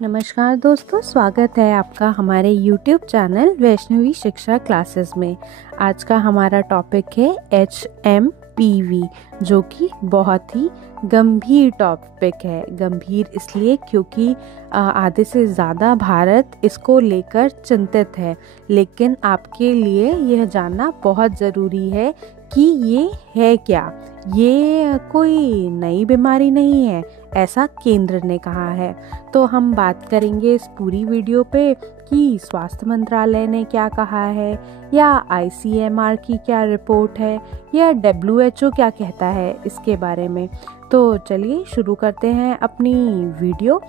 नमस्कार दोस्तों, स्वागत है आपका हमारे YouTube चैनल वैष्णवी शिक्षा क्लासेस में। आज का हमारा टॉपिक है HMPV, जो कि बहुत ही गंभीर टॉपिक है। गंभीर इसलिए क्योंकि आधे से ज़्यादा भारत इसको लेकर चिंतित है, लेकिन आपके लिए यह जानना बहुत ज़रूरी है कि ये है क्या। ये कोई नई बीमारी नहीं है, ऐसा केंद्र ने कहा है। तो हम बात करेंगे इस पूरी वीडियो पे कि स्वास्थ्य मंत्रालय ने क्या कहा है, या ICMR की क्या रिपोर्ट है, या WHO क्या कहता है इसके बारे में। तो चलिए शुरू करते हैं अपनी वीडियो।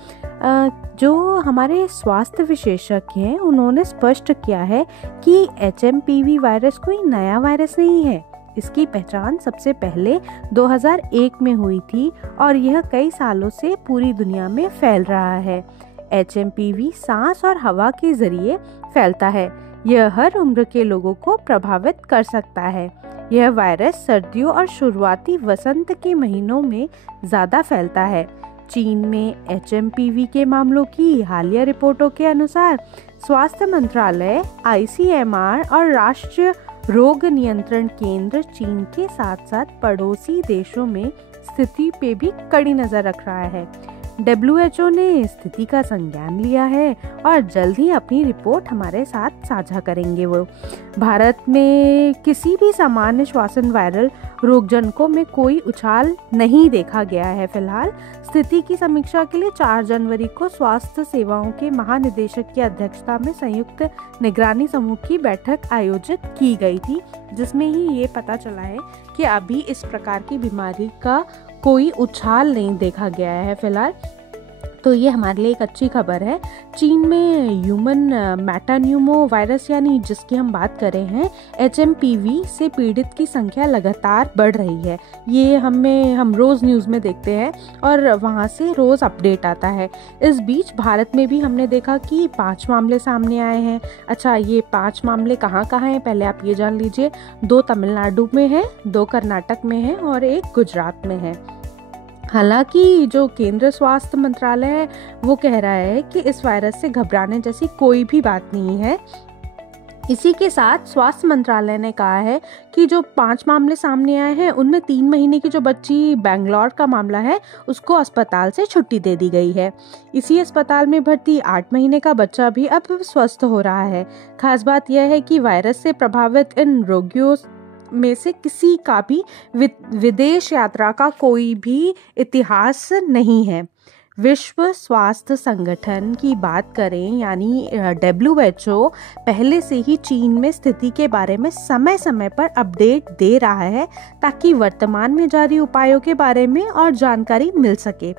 जो हमारे स्वास्थ्य विशेषज्ञ हैं उन्होंने स्पष्ट किया है कि HMPV वायरस कोई नया वायरस नहीं है। इसकी पहचान सबसे पहले 2001 में हुई थी और यह कई सालों से पूरी दुनिया में फैल रहा है। HMPV सांस और हवा के जरिए फैलता है। यह हर उम्र के लोगों को प्रभावित कर सकता है। यह वायरस सर्दियों और शुरुआती वसंत के महीनों में ज़्यादा फैलता है। चीन में HMPV के मामलों की हालिया रिपोर्टों के अनुसार स्वास्थ्य मंत्रालय, ICMR और राष्ट्रीय रोग नियंत्रण केंद्र चीन के साथ साथ पड़ोसी देशों में स्थिति पे भी कड़ी नजर रख रहा है। WHO ने स्थिति का संज्ञान लिया है और जल्द ही अपनी रिपोर्ट हमारे साथ साझा करेंगे। वो भारत में किसी भी सामान्य श्वसन वायरल रोगजनकों में कोई उछाल नहीं देखा गया है। फिलहाल स्थिति की समीक्षा के लिए 4 जनवरी को स्वास्थ्य सेवाओं के महानिदेशक की अध्यक्षता में संयुक्त निगरानी समूह की बैठक आयोजित की गई थी, जिसमें ही ये पता चला है कि अभी इस प्रकार की बीमारी का कोई उछाल नहीं देखा गया है फिलहाल। तो ये हमारे लिए एक अच्छी खबर है। चीन में ह्यूमन मेटान्यूमो वायरस यानी जिसकी हम बात कर रहे हैं HMPV से पीड़ित की संख्या लगातार बढ़ रही है। ये हम रोज न्यूज में देखते हैं और वहाँ से रोज अपडेट आता है। इस बीच भारत में भी हमने देखा कि 5 मामले सामने आए हैं। अच्छा, ये 5 मामले कहाँ हैं पहले आप ये जान लीजिए। 2 तमिलनाडु में है, 2 कर्नाटक में है और 1 गुजरात में है। हालांकि जो केंद्र स्वास्थ्य मंत्रालय है वो कह रहा है कि इस वायरस से घबराने जैसी कोई भी बात नहीं है। इसी के साथ स्वास्थ्य मंत्रालय ने कहा है कि जो 5 मामले सामने आए हैं उनमें 3 महीने की जो बच्ची बेंगलोर का मामला है उसको अस्पताल से छुट्टी दे दी गई है। इसी अस्पताल में भर्ती 8 महीने का बच्चा भी अब स्वस्थ हो रहा है। खास बात यह है कि वायरस से प्रभावित इन रोगियों में से किसी का भी विदेश यात्रा का कोई भी इतिहास नहीं है। विश्व स्वास्थ्य संगठन की बात करें यानी WHO पहले से ही चीन में स्थिति के बारे में समय समय पर अपडेट दे रहा है ताकि वर्तमान में जारी उपायों के बारे में और जानकारी मिल सके।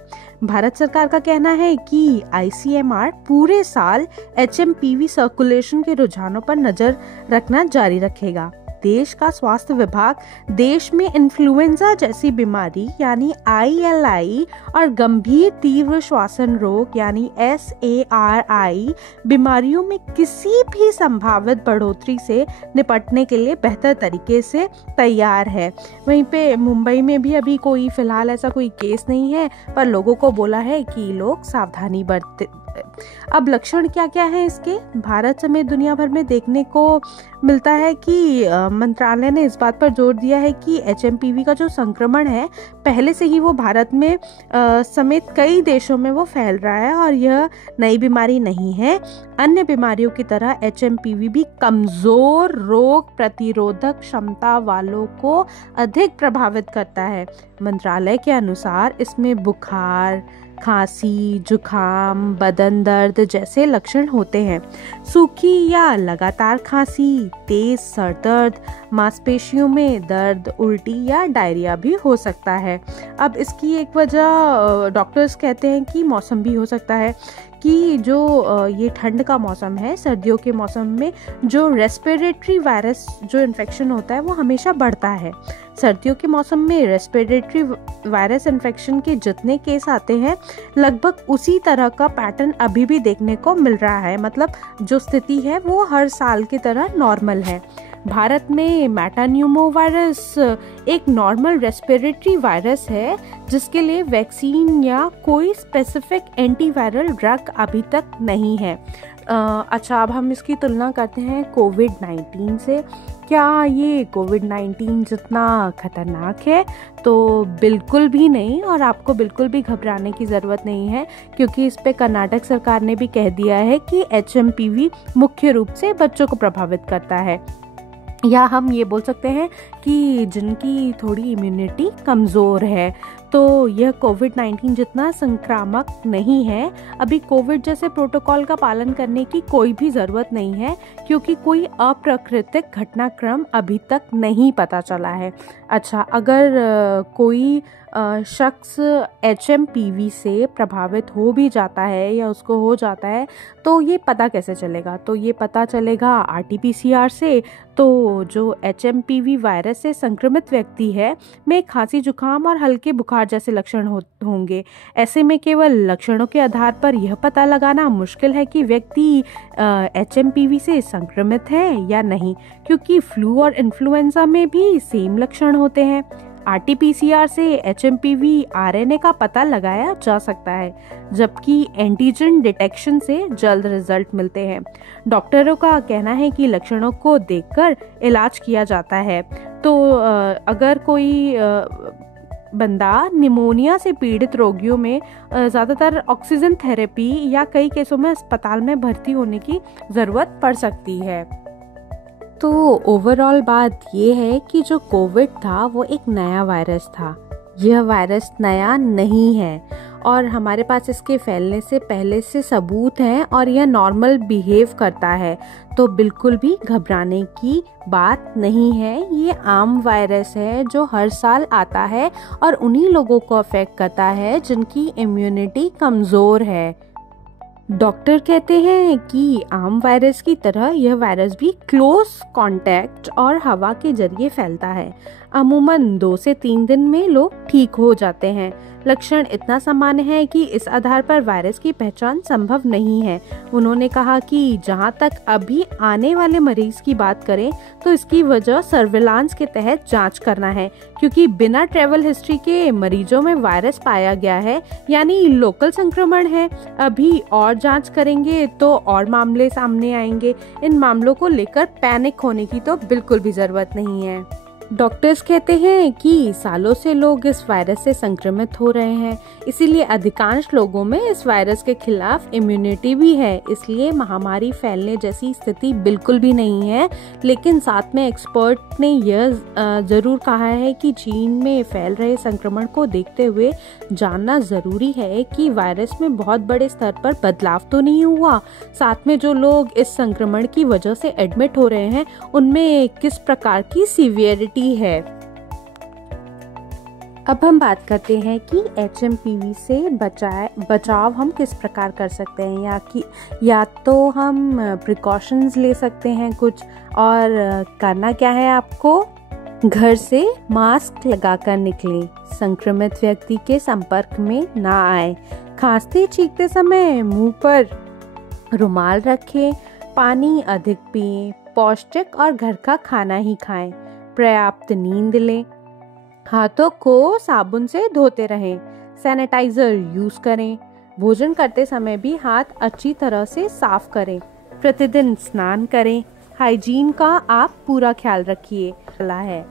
भारत सरकार का कहना है कि ICMR पूरे साल HMPV सर्कुलेशन के रुझानों पर नजर रखना जारी रखेगा। देश का स्वास्थ्य विभाग देश में इन्फ्लुएंजा जैसी बीमारी यानी ILI और गंभीर तीव्र श्वसन रोग यानी SARI बीमारियों में किसी भी संभावित बढ़ोतरी से निपटने के लिए बेहतर तरीके से तैयार है। वहीं पे मुंबई में भी अभी कोई फिलहाल ऐसा कोई केस नहीं है, पर लोगों को बोला है कि लोग सावधानी बरतें। अब लक्षण क्या क्या है इसके, भारत समेत दुनिया भर में देखने को मिलता है कि मंत्रालय ने इस बात पर जोर दिया है कि HMPV का जो संक्रमण है पहले से ही वो भारत में समेत कई देशों में वो फैल रहा है और यह नई बीमारी नहीं है। अन्य बीमारियों की तरह HMPV भी कमजोर रोग प्रतिरोधक क्षमता वालों को अधिक प्रभावित करता है। मंत्रालय के अनुसार इसमें बुखार, खांसी, जुखाम, बदन दर्द जैसे लक्षण होते हैं। सूखी या लगातार खांसी, तेज सर दर्द, मांसपेशियों में दर्द, उल्टी या डायरिया भी हो सकता है। अब इसकी एक वजह डॉक्टर्स कहते हैं कि मौसम भी हो सकता है कि जो ये ठंड का मौसम है, सर्दियों के मौसम में जो रेस्पिरेटरी वायरस जो इन्फेक्शन होता है वो हमेशा बढ़ता है। सर्दियों के मौसम में रेस्पिरेटरी वायरस इन्फेक्शन के जितने केस आते हैं लगभग उसी तरह का पैटर्न अभी भी देखने को मिल रहा है। मतलब जो स्थिति है वो हर साल की तरह नॉर्मल है। भारत में मेटान्यूमोवायरस एक नॉर्मल रेस्पिरेटरी वायरस है जिसके लिए वैक्सीन या कोई स्पेसिफिक एंटीवायरल ड्रग अभी तक नहीं है। अच्छा, अब हम इसकी तुलना करते हैं कोविड-19 से। क्या ये कोविड-19 जितना खतरनाक है? तो बिल्कुल भी नहीं, और आपको बिल्कुल भी घबराने की ज़रूरत नहीं है, क्योंकि इस पे कर्नाटक सरकार ने भी कह दिया है कि HMPV मुख्य रूप से बच्चों को प्रभावित करता है, या हम ये बोल सकते हैं कि जिनकी थोड़ी इम्यूनिटी कमज़ोर है। तो यह कोविड-19 जितना संक्रामक नहीं है। अभी कोविड जैसे प्रोटोकॉल का पालन करने की कोई भी ज़रूरत नहीं है, क्योंकि कोई अप्राकृतिक घटनाक्रम अभी तक नहीं पता चला है। अच्छा, अगर कोई शख्स HMPV से प्रभावित हो भी जाता है या उसको हो जाता है, तो ये पता कैसे चलेगा? तो ये पता चलेगा RT-PCR से। तो जो HMPV वायरस से संक्रमित व्यक्ति है में खांसी, जुकाम और हल्के बुखार जैसे लक्षण होंगे। ऐसे में केवल लक्षणों के आधार पर यह पता लगाना मुश्किल है कि व्यक्ति HMPV से संक्रमित है या नहीं, क्योंकि फ्लू और इन्फ्लुएंजा में भी सेम लक्षण होते हैं। RT-PCR से HMPV RNA का पता लगाया जा सकता है, जबकि एंटीजन डिटेक्शन से जल्द रिजल्ट मिलते हैं। डॉक्टरों का कहना है कि लक्षणों को देखकर इलाज किया जाता है। तो अगर कोई बंदा निमोनिया से पीड़ित रोगियों में ज़्यादातर ऑक्सीजन थेरेपी या कई केसों में अस्पताल में भर्ती होने की ज़रूरत पड़ सकती है। तो ओवरऑल बात ये है कि जो कोविड था वो एक नया वायरस था। यह वायरस नया नहीं है और हमारे पास इसके फैलने से पहले से सबूत हैं और यह नॉर्मल बिहेव करता है, तो बिल्कुल भी घबराने की बात नहीं है। ये आम वायरस है जो हर साल आता है और उन्हीं लोगों को अफेक्ट करता है जिनकी इम्यूनिटी कमज़ोर है। डॉक्टर कहते हैं कि आम वायरस की तरह यह वायरस भी क्लोज कांटेक्ट और हवा के जरिए फैलता है। अमूमन 2 से 3 दिन में लोग ठीक हो जाते हैं। लक्षण इतना सामान्य है कि इस आधार पर वायरस की पहचान संभव नहीं है। उन्होंने कहा कि जहां तक अभी आने वाले मरीज की बात करें तो इसकी वजह सर्विलांस के तहत जांच करना है, क्योंकि बिना ट्रैवल हिस्ट्री के मरीजों में वायरस पाया गया है, यानी लोकल संक्रमण है। अभी और जांच करेंगे तो और मामले सामने आएंगे। इन मामलों को लेकर पैनिक होने की तो बिल्कुल भी जरूरत नहीं है। डॉक्टर्स कहते हैं कि सालों से लोग इस वायरस से संक्रमित हो रहे हैं, इसीलिए अधिकांश लोगों में इस वायरस के खिलाफ इम्यूनिटी भी है, इसलिए महामारी फैलने जैसी स्थिति बिल्कुल भी नहीं है। लेकिन साथ में एक्सपर्ट ने यह जरूर कहा है कि चीन में फैल रहे संक्रमण को देखते हुए जानना जरूरी है कि वायरस में बहुत बड़े स्तर पर बदलाव तो नहीं हुआ। साथ में जो लोग इस संक्रमण की वजह से एडमिट हो रहे हैं उनमें किस प्रकार की सीवियरिटी है। अब हम बात करते हैं कि HMPV से बचाव हम किस प्रकार कर सकते हैं, या तो हम प्रिकॉशंस ले सकते हैं कुछ, और करना क्या है आपको, घर से मास्क लगाकर निकलें, संक्रमित व्यक्ति के संपर्क में ना आए, खांसते छींकते समय मुंह पर रुमाल रखें, पानी अधिक पिएं, पौष्टिक और घर का खाना ही खाएं, पर्याप्त नींद लें, हाथों को साबुन से धोते रहें, सैनिटाइजर यूज करें, भोजन करते समय भी हाथ अच्छी तरह से साफ करें, प्रतिदिन स्नान करें, हाइजीन का आप पूरा ख्याल रखिए। है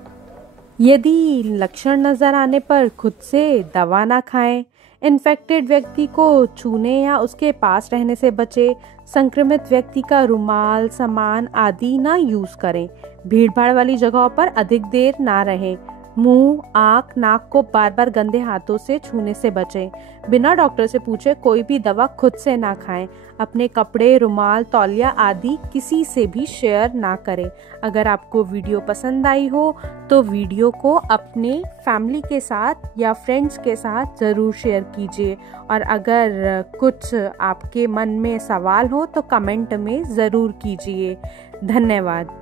यदि लक्षण नजर आने पर खुद से दवा ना खाएं, इन्फेक्टेड व्यक्ति को छूने या उसके पास रहने से बचें, संक्रमित व्यक्ति का रुमाल, सामान आदि ना यूज करें, भीड़भाड़ वाली जगहों पर अधिक देर ना रहें, मुंह, आँख, नाक को बार बार गंदे हाथों से छूने से बचें, बिना डॉक्टर से पूछे कोई भी दवा खुद से ना खाएं, अपने कपड़े, रुमाल, तौलिया आदि किसी से भी शेयर ना करें। अगर आपको वीडियो पसंद आई हो तो वीडियो को अपने फैमिली के साथ या फ्रेंड्स के साथ ज़रूर शेयर कीजिए, और अगर कुछ आपके मन में सवाल हो तो कमेंट में ज़रूर कीजिए। धन्यवाद।